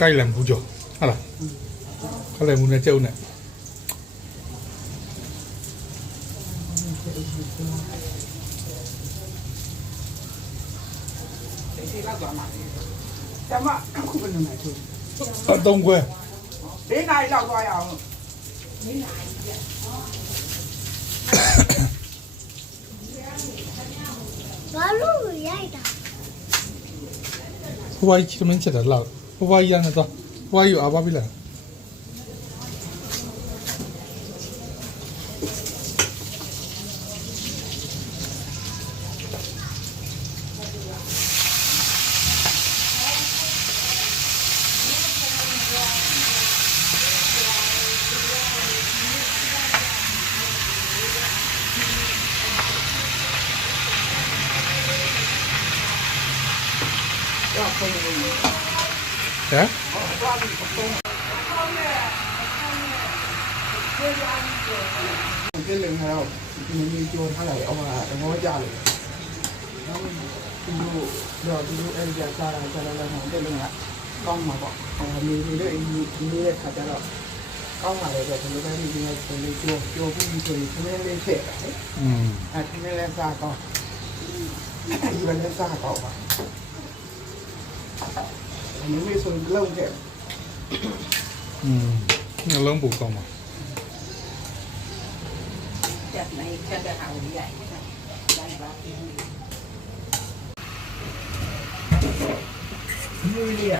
ကိုက်လံဘူးကြောဟုတ်လားကိုက်လံဘူးနဲ့ကျုပ်နဲ့ကျမအခုဘယ်လိုလဲသူ အတုံးခွဲ ၄နာရီလောက်သွားရအောင် ဘာလို့ရိုက်တာ ဘွားကြီးချမင်းချက်တယ်လောက်ဘွားကြီးရနေတော့ဘွားကြီးအားပါပြီလားဟမ် ဒီလင်းကတော့ဒီကြိုးထားလိုက်အောင်ကသဘောကျလို့နောက်ဒီလိုအဲ့ဒီစားတာစားလာမှတဲ့လင်းကကောင်းမှာပေါ့မြေလေးဒီလေးခါကျတော့ကောင်းလာတယ်ဆိုတော့ဒီလိုတိုင်းဒီနေ့ဒီကြိုးပြီးဆိုရင်ခင်းလေးထည့်တယ်အဲ့ခင်းလေးစားကောင်းဒီလိုလေးစားကောင်းပါဒီနေ့ဆိုလုံးတဲ့ နှလုံးပူကောင်းပါ Chặt này chặt cái hào như vậy này.